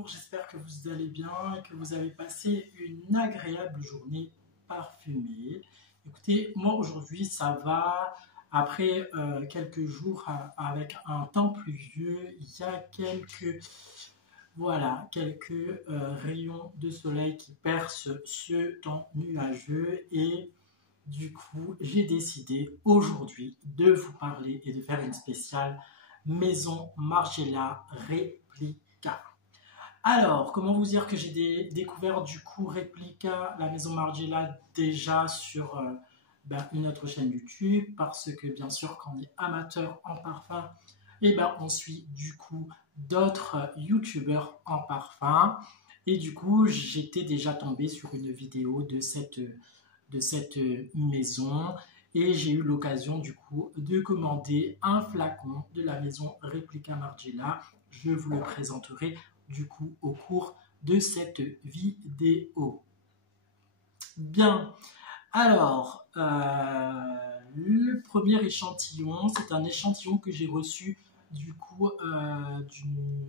bonjour, j'espère que vous allez bien et que vous avez passé une agréable journée parfumée. Écoutez, moi aujourd'hui ça va, après quelques jours avec un temps pluvieux, il y a quelques rayons de soleil qui percent ce temps nuageux et du coup j'ai décidé aujourd'hui de vous parler et de faire une spéciale Maison Margiela Réplica. Alors, comment vous dire que j'ai découvert du coup Réplica, la Maison Margiela, déjà sur une autre chaîne YouTube, parce que bien sûr, quand on est amateur en parfum, on suit du coup d'autres YouTubeurs en parfum. Et du coup, j'étais déjà tombé sur une vidéo de cette maison et j'ai eu l'occasion du coup de commander un flacon de la maison Réplica Margiela. Je vous le présenterai du coup au cours de cette vidéo. Bien, alors le premier échantillon, c'est un échantillon que j'ai reçu du coup d'une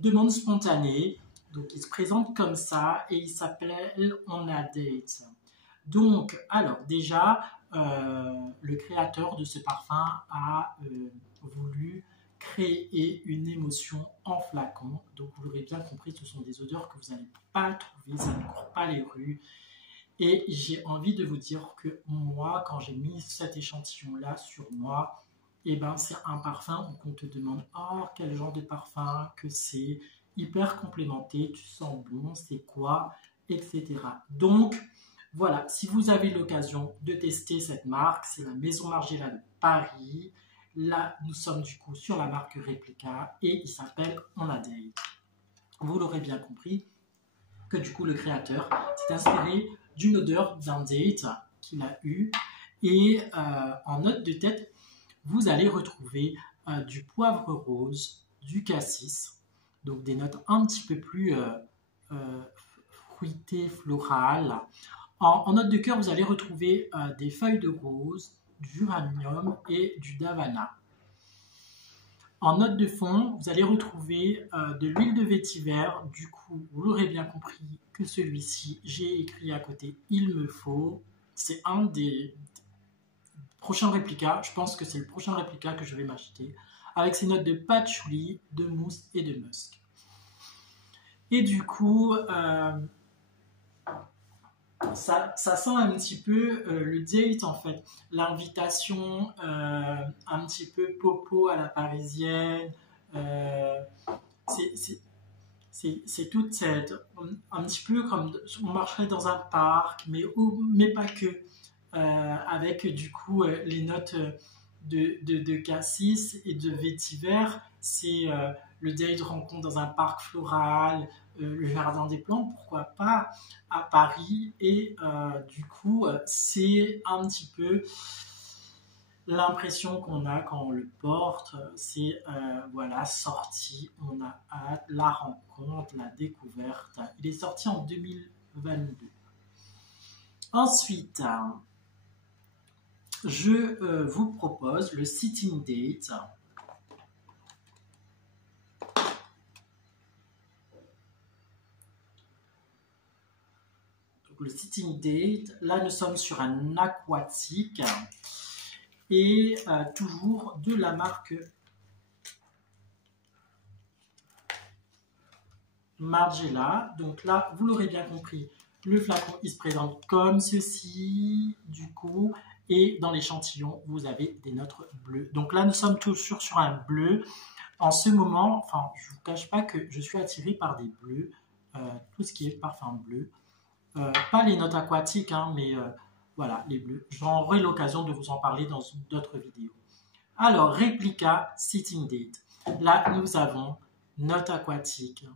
demande spontanée. Donc il se présente comme ça et il s'appelle On a Date. Donc, alors déjà, le créateur de ce parfum a voulu créer une émotion en flacon. Donc, vous l'aurez bien compris, ce sont des odeurs que vous n'allez pas trouver, ça ne court pas les rues. Et j'ai envie de vous dire que moi, quand j'ai mis cet échantillon-là sur moi, c'est un parfum où on te demande « Oh, quel genre de parfum que c'est, hyper complémenté, tu sens bon, c'est quoi ?» etc. Donc, voilà, si vous avez l'occasion de tester cette marque, c'est la Maison Margiela de Paris. Là, nous sommes du coup sur la marque Réplica et il s'appelle On a Date. Vous l'aurez bien compris que du coup le créateur s'est inspiré d'une odeur d'un date qu'il a eu. Et en note de tête, vous allez retrouver du poivre rose, du cassis, donc des notes un petit peu plus fruitées, florales. En note de cœur, vous allez retrouver des feuilles de rose, du uranium et du davana. En note de fond, vous allez retrouver de l'huile de vétiver. Du coup, vous l'aurez bien compris que celui-ci, j'ai écrit à côté « Il me faut ». C'est un des prochains réplicas. Je pense que c'est le prochain réplica que je vais m'acheter. Avec ses notes de patchouli, de mousse et de musk. Et du coup... Ça sent un petit peu le date en fait, l'invitation un petit peu popo à la parisienne, c'est toute cette, un petit peu comme on marcherait dans un parc, mais pas que, avec du coup les notes de cassis et de vétiver, c'est le date rencontre dans un parc floral, le jardin des plantes, pourquoi pas à Paris, et du coup c'est un petit peu l'impression qu'on a quand on le porte, c'est voilà, sorti, on a hâte, la rencontre, la découverte. Il est sorti en 2022. Ensuite, je vous propose le Sitting Date. Le Sitting Date, là nous sommes sur un aquatique et toujours de la marque Margiela. Donc là, vous l'aurez bien compris, le flacon il se présente comme ceci du coup, et dans l'échantillon vous avez des notes bleues. Donc là nous sommes toujours sur un bleu. En ce moment, enfin je ne vous cache pas que je suis attiré par des bleus, tout ce qui est parfum bleu. Pas les notes aquatiques, hein, mais voilà, les bleus. J'aurai l'occasion de vous en parler dans d'autres vidéos. Alors, Réplica Sitting Date. Là, nous avons notes aquatiques,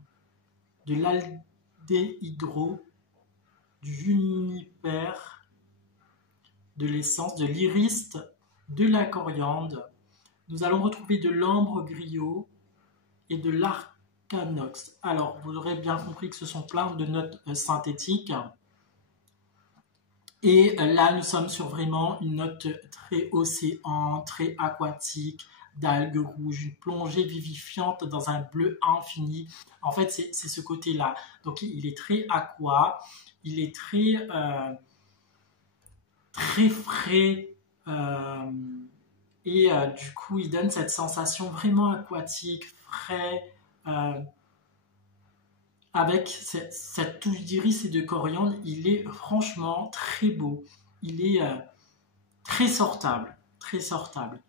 de l'aldéhydro, du juniper, de l'essence, de l'iris, de la coriandre. Nous allons retrouver de l'ambre griot et de l'arcanox. Alors, vous aurez bien compris que ce sont plein de notes synthétiques. Et là, nous sommes sur vraiment une note très océan, très aquatique, d'algues rouges, une plongée vivifiante dans un bleu infini. En fait, c'est ce côté-là. Donc, il est très aqua, il est très frais, et du coup, il donne cette sensation vraiment aquatique, frais, avec cette touche d'iris et de coriandre. Il est franchement très beau. Il est très sortable, très sortable.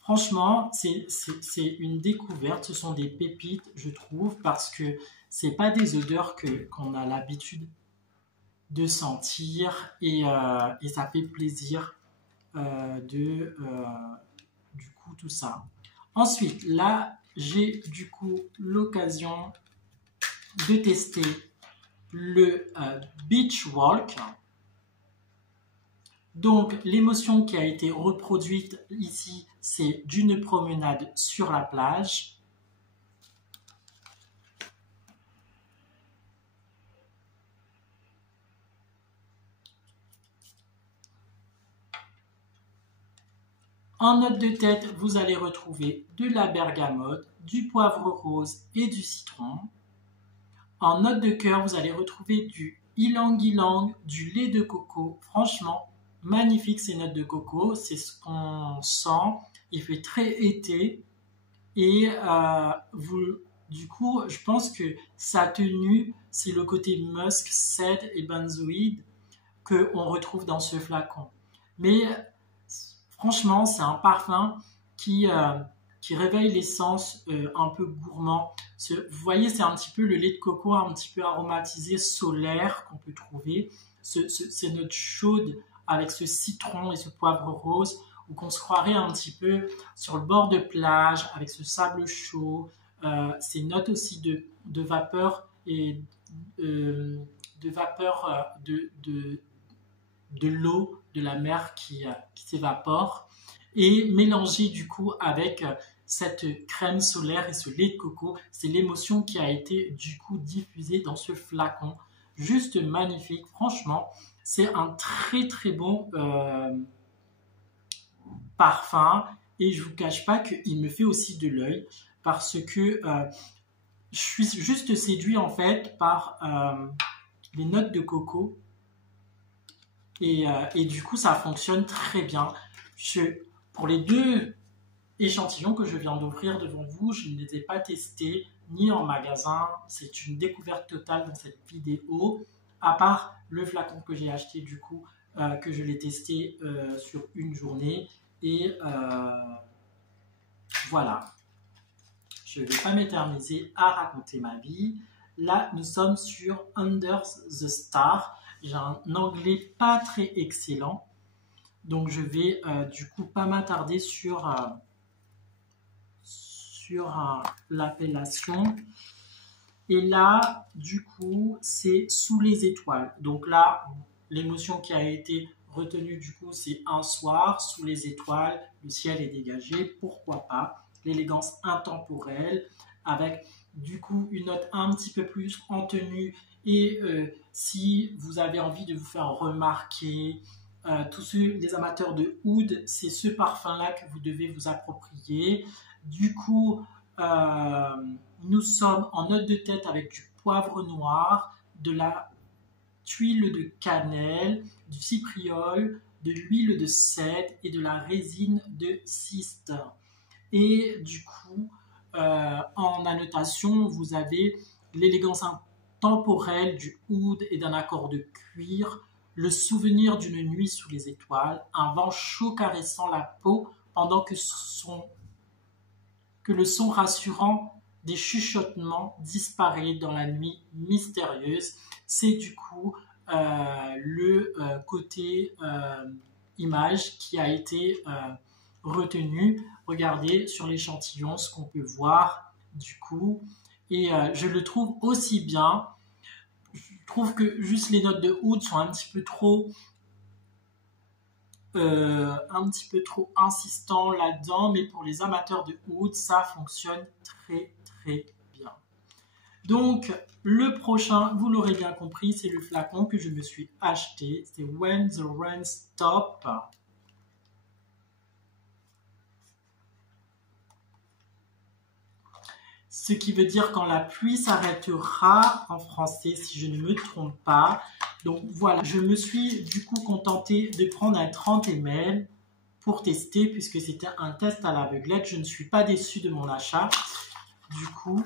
Franchement, c'est une découverte. Ce sont des pépites, je trouve, parce que c'est pas des odeurs qu'on a l'habitude de sentir, et ça fait plaisir du coup tout ça. Ensuite, là, j'ai du coup l'occasion de tester le Beach Walk. Donc, l'émotion qui a été reproduite ici, c'est d'une promenade sur la plage. En note de tête, vous allez retrouver de la bergamote, du poivre rose et du citron. En note de cœur, vous allez retrouver du ylang-ylang, du lait de coco. Franchement, magnifique ces notes de coco, c'est ce qu'on sent. Il fait très été, et du coup, je pense que sa tenue, c'est le côté musk, cèdre et benzoïde qu'on retrouve dans ce flacon. Mais franchement, c'est un parfum qui réveille les sens un peu gourmand. Vous voyez, c'est un petit peu le lait de coco, un petit peu aromatisé, solaire, qu'on peut trouver. Ces notes chaudes avec ce citron et ce poivre rose, ou qu'on se croirait un petit peu sur le bord de plage, avec ce sable chaud. Ces notes aussi de vapeur et de l'eau de la mer qui s'évapore, et mélangé du coup avec cette crème solaire et ce lait de coco. C'est l'émotion qui a été du coup diffusée dans ce flacon. Juste magnifique, franchement, c'est un très très bon parfum, et je vous cache pas qu'il me fait aussi de l'œil, parce que je suis juste séduit en fait par les notes de coco. Et du coup, ça fonctionne très bien. Pour les deux échantillons que je viens d'ouvrir devant vous, je ne les ai pas testés ni en magasin. C'est une découverte totale dans cette vidéo, à part le flacon que j'ai acheté du coup, que je l'ai testé sur une journée. Et voilà. Je ne vais pas m'éterniser à raconter ma vie. Là, nous sommes sur Under the Star. J'ai un anglais pas très excellent, donc je vais du coup pas m'attarder sur l'appellation. Et là, du coup, c'est Sous les étoiles. Donc là, l'émotion qui a été retenue, du coup, c'est un soir, sous les étoiles, le ciel est dégagé, pourquoi pas. L'élégance intemporelle, avec du coup une note un petit peu plus en tenue. Et si vous avez envie de vous faire remarquer, tous les amateurs de oud, c'est ce parfum-là que vous devez vous approprier. Du coup, nous sommes en note de tête avec du poivre noir, de la tuile de cannelle, du cypriol, de l'huile de cèdre et de la résine de cyste. Et du coup, en annotation, vous avez l'élégance intemporelle du oud et d'un accord de cuir, le souvenir d'une nuit sous les étoiles, un vent chaud caressant la peau pendant que le son rassurant des chuchotements disparaît dans la nuit mystérieuse. C'est du coup le côté image qui a été retenu. Regardez sur l'échantillon ce qu'on peut voir du coup, et je le trouve aussi bien. Je trouve que juste les notes de oud sont un petit peu trop insistant là-dedans, mais pour les amateurs de oud, ça fonctionne très très bien. Donc le prochain, vous l'aurez bien compris, c'est le flacon que je me suis acheté, c'est When the Rain Stops. ce qui veut dire quand la pluie s'arrêtera en français, si je ne me trompe pas. Donc voilà, je me suis du coup contentée de prendre un 30 ml pour tester, puisque c'était un test à l'aveuglette. Je ne suis pas déçue de mon achat, du coup.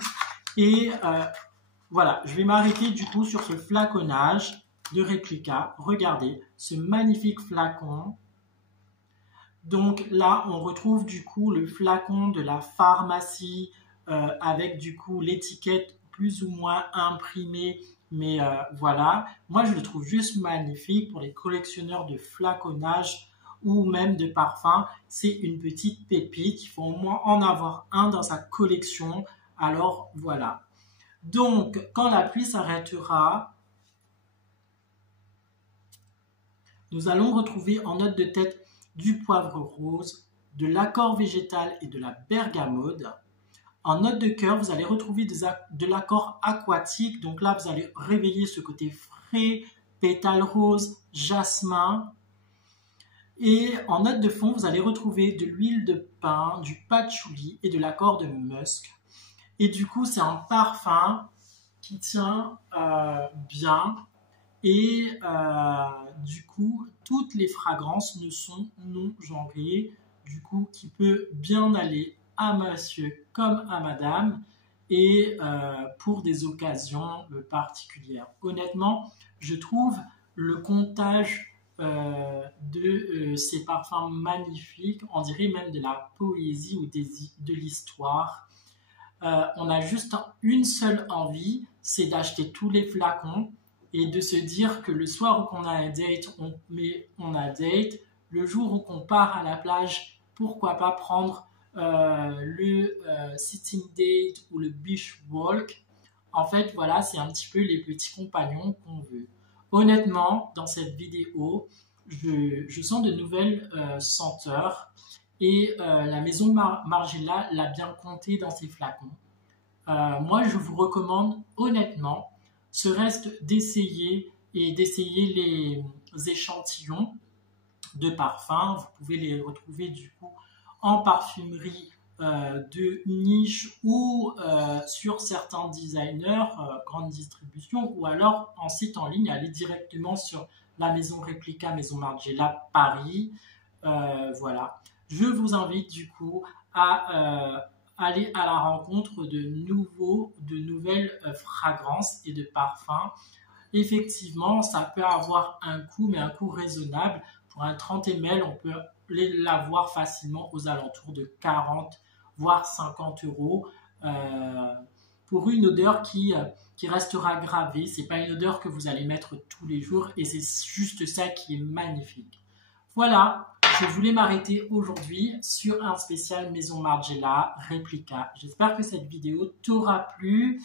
Et voilà, je vais m'arrêter du coup sur ce flaconnage de Replica. Regardez, ce magnifique flacon. Donc là, on retrouve du coup le flacon de la pharmacie avec du coup l'étiquette plus ou moins imprimée. Mais voilà, moi je le trouve juste magnifique pour les collectionneurs de flaconnage ou même de parfums. C'est une petite pépite, il faut au moins en avoir un dans sa collection. Alors voilà. Donc, quand la pluie s'arrêtera, nous allons retrouver en note de tête du poivre rose, de l'accord végétal et de la bergamote. En note de cœur, vous allez retrouver de l'accord aquatique. Donc là, vous allez réveiller ce côté frais, pétale rose, jasmin. Et en note de fond, vous allez retrouver de l'huile de pin, du patchouli et de l'accord de musc. Et du coup, c'est un parfum qui tient bien. Et du coup, toutes les fragrances ne sont non genrées, du coup, qui peut bien aller à monsieur comme à madame et pour des occasions particulières. Honnêtement, je trouve le comptage de ces parfums magnifiques, on dirait même de la poésie ou de l'histoire. On a juste une seule envie, c'est d'acheter tous les flacons et de se dire que le soir où on a un date, on a un date. Le jour où on part à la plage, pourquoi pas prendre le sitting date ou le beach walk. En fait, voilà, c'est un petit peu les petits compagnons qu'on veut. Honnêtement, dans cette vidéo, je sens de nouvelles senteurs et la maison Margiela l'a bien compté dans ses flacons. Moi, je vous recommande honnêtement ce reste d'essayer les échantillons de parfums. Vous pouvez les retrouver du coup en parfumerie de niche ou sur certains designers, grande distribution, ou alors en site en ligne, allez directement sur la maison Replica, maison Margiela Paris. Voilà. Je vous invite du coup à aller à la rencontre de nouvelles fragrances et de parfums. Effectivement, ça peut avoir un coût, mais un coût raisonnable. Pour un 30 ml, on peut l'avoir facilement aux alentours de 40 voire 50 euros pour une odeur qui restera gravée. Ce n'est pas une odeur que vous allez mettre tous les jours et c'est juste ça qui est magnifique. Voilà, je voulais m'arrêter aujourd'hui sur un spécial Maison Margiela Replica. J'espère que cette vidéo t'aura plu.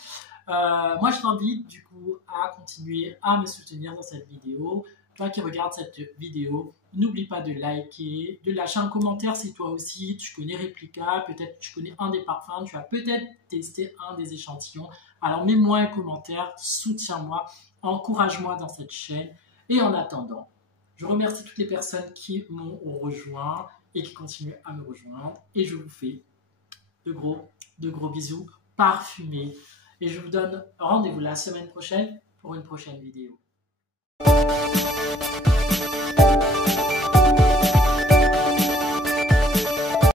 Moi, je t'invite du coup à continuer à me soutenir dans cette vidéo. Toi qui regardes cette vidéo, n'oublie pas de liker, de lâcher un commentaire si toi aussi tu connais Replica, peut-être tu connais un des parfums, tu as peut-être testé un des échantillons. Alors mets-moi un commentaire, soutiens-moi, encourage-moi dans cette chaîne. Et en attendant, je remercie toutes les personnes qui m'ont rejoint et qui continuent à me rejoindre. Et je vous fais de gros bisous parfumés. Et je vous donne rendez-vous la semaine prochaine pour une prochaine vidéo.